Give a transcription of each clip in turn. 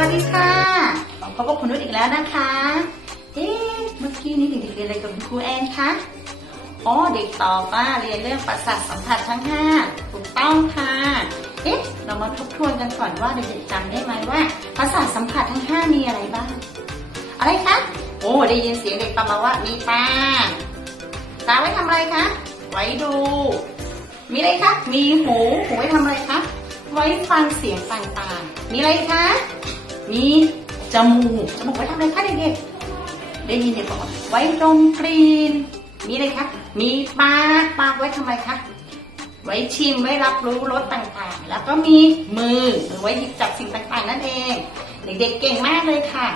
วัสดีค่ะพบกับคุณนุชอีกแล้วนะคะ เอ๊ะเมื่อกี้นี้เด็กๆเรียนอะไรกับคุณครูแอนคะอ๋อเด็กตอบว่าเรียนเรื่องประสาทสัมผัสทั้งห้าถูกต้องค่ะ เอ๊ะ เรามาทบทวนกันก่อนว่าเด็กๆจำได้ไหมว่าประสาทสัมผัสทั้งห้ามีอะไรบ้าง อะไรคะ โอ้ได้ยินเสียงเด็กตอบมาว่ามีตา ตาไว้ทำอะไรคะ ไว้ดู มีอะไรคะ มีหู หูไว้ทำอะไรคะ ไว้ฟังเสียงต่างๆ มีอะไรคะ มีจมูก จมูกไว้ทำอะไรคะเด็กๆ ได้ยินเด็กบอกว่าไว้ดมกลิ่น มีอะไรคะ มีปาก ปากไว้ทำไมคะ ไว้ชิม ไว้รับรู้รสต่างๆ แล้วก็มีมือมือ ไว้หยิบจับสิ่งต่างๆ นั่นเอง เด็กๆ เก่งมากเลยค่ะ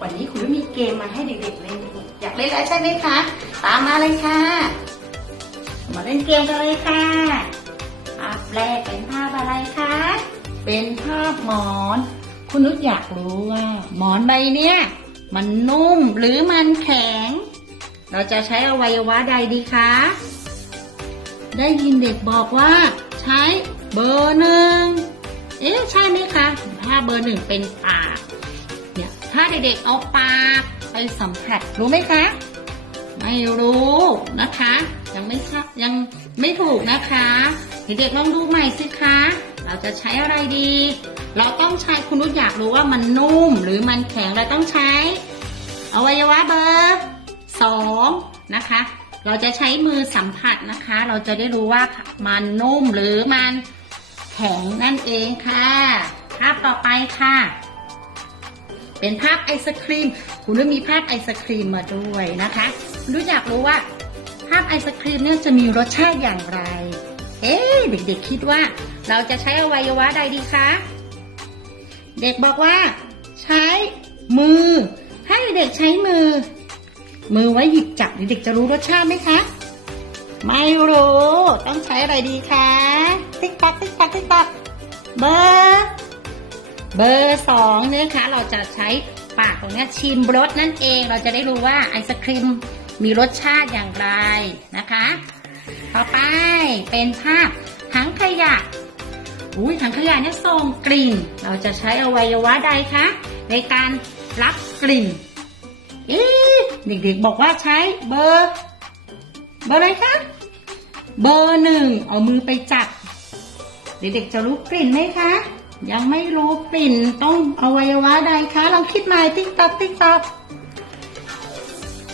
วันนี้คุณมีเกมมาให้เด็กๆเล่นอยากเล่นแล้วใช่ไหมคะ ตามมาเลยค่ะ มาเล่นเกมกันเลยค่ะภาพแรกเป็นภาพอะไรคะ เป็นภาพหมอน คุณนุชอยากรู้ว่าหมอนใบเนี้ยมันนุ่มหรือมันแข็ง เราจะใช้อวัยวะใดดีคะ ได้ยินเด็กบอกว่า ใช้เบอร์หนึ่ง เอ๊ะใช่ไหมคะ ถ้าเบอร์หนึ่งเป็นปาก เนี่ยถ้าเด็กๆเอาปากไปสัมผัสรู้ไหมคะ ไม่รู้นะคะ ยังไม่ยังไม่ถูกนะคะ เด็กๆลองดูใหม่สิคะ เราจะใช้อะไรดี เราต้องใช้คุณนุชอยากรู้ว่ามันนุ่มหรือมันแข็งเราต้องใช้ อวัยวะเบอร์สองนะคะ เราจะใช้มือสัมผัสนะคะ เราจะได้รู้ว่ามันนุ่มหรือมันแข็งนั่นเองค่ะ ภาพต่อไปค่ะ เป็นภาพไอศครีม คุณนุ้ยมีภาพไอศครีมมาด้วยนะคะ คุณนุ้อยากรู้ว่าภาพไอศครีมเนี่ยจะมีรสชาติอย่างไร เอ๊เด็กๆคิดว่า เราจะใช้อวัยวะใดดีคะ เด็กบอกว่า ใช้มือ ให้เด็กใช้มือ มือไว้หยิบจับเด็กจะรู้รสชาติไหมคะ ไม่รู้ ต้องใช้อะไรดีคะ ติ๊กตักติ๊กตักติ๊กตักเบอร์เบอร์สองเนี่ยคะ เราจะใช้ปากตรงเนี้ยชิมรสนั่นเอง เราจะได้รู้ว่าไอศครีมมีรสชาติอย่างไรนะคะ ต่อไปเป็นภาพถังขยะ อุ้ยถังขยะเนี่ยส่งกลิ่น เราจะใช้อวัยวะใดคะ ในการรับกลิ่นเอ๊เด็กๆบอกว่าใช้เบอร์ เบอร์อะไรคะ เบอร์หนึ่งเอามือไปจับ เด็กๆจะรู้กลิ่นไหมคะ ยังไม่รู้กลิ่นต้องอวัยวะใดคะลองคิดใหม่ติ๊กต๊อกติ๊กต๊อก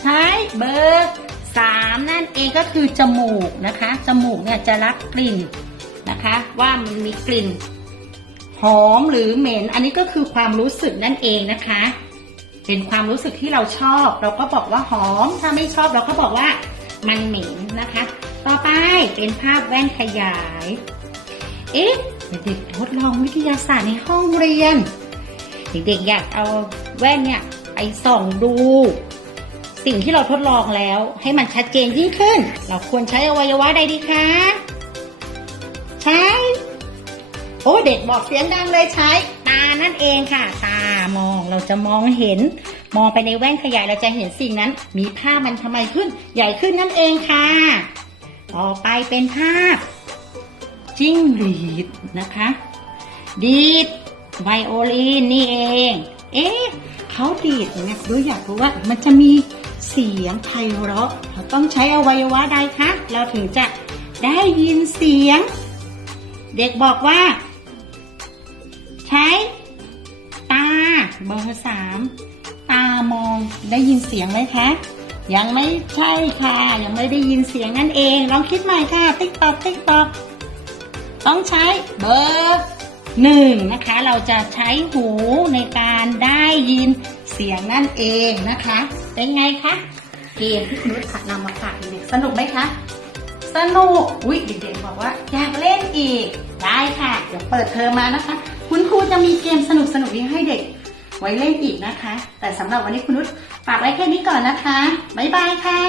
ใช้เบอร์ สามนั่นเองก็คือจมูกนะคะ จมูกเนี่ยจะรับกลิ่นนะคะ ว่ามันมีกลิ่นหอมหรือเหม็น อันนี้ก็คือความรู้สึกนั่นเองนะคะ เป็นความรู้สึกที่เราชอบ เราก็บอกว่าหอม ถ้าไม่ชอบเราก็บอกว่ามันเหม็นนะคะ ต่อไปเป็นภาพแว่นขยาย เอ๊ะเด็กทดลองวิทยาศาสตร์ในห้องเรียน เด็กๆอยากเอาแว่นเนี่ยไปส่องดู สิ่งที่เราทดลองแล้ว ให้มันชัดเจนยิ่งขึ้น เราควรใช้อวัยวะใดดีคะ ใช้ โอ้เด็กบอกเสียงดังเลยใช้ ตานั่นเองค่ะ ตามองเราจะมองเห็น มองไปในแว่นขยายเราจะเห็นสิ่งนั้น มีภาพมันทำไมขึ้น ใหญ่ขึ้นนั่นเองค่ะ ต่อไปเป็นภาพ จิ้งหรีดนะคะ ดีดไวโอลินนี่เอง เอ๊ะเขาดีดเนี่ยด้วยอยากรู้ว่ามันจะมี เสียงไพเราะเราต้องใช้อวัยวะใดคะ เราถึงจะได้ยินเสียง เด็กบอกว่า ใช้ ตาเบอร์สามตามองได้ยินเสียงไหมคะ ยังไม่ใช่ค่ะ ยังไม่ได้ยินเสียงนั่นเอง ลองคิดใหม่ค่ะ ติ๊กตอกติ๊กตอกต้องใช้เบอร์หนึ่งนะคะ เราจะใช้หูในการได้ยิน เสียงนั่นเองนะคะ เป็นไงคะเกมที่คุณนุชขัดนำมาฝากเด็กสนุกไหมคะสนุกอุ๊ยเด็กๆบอกว่า อยากเล่นอีก ได้ค่ะเดี๋ยวเปิดเทอมมานะคะ คุณครูจะมีเกมสนุกๆนี้ให้เด็ก ไว้เล่นอีกนะคะ แต่สำหรับวันนี้คุณนุชฝากไว้แค่นี้ก่อนนะคะ บ๊ายบายค่ะ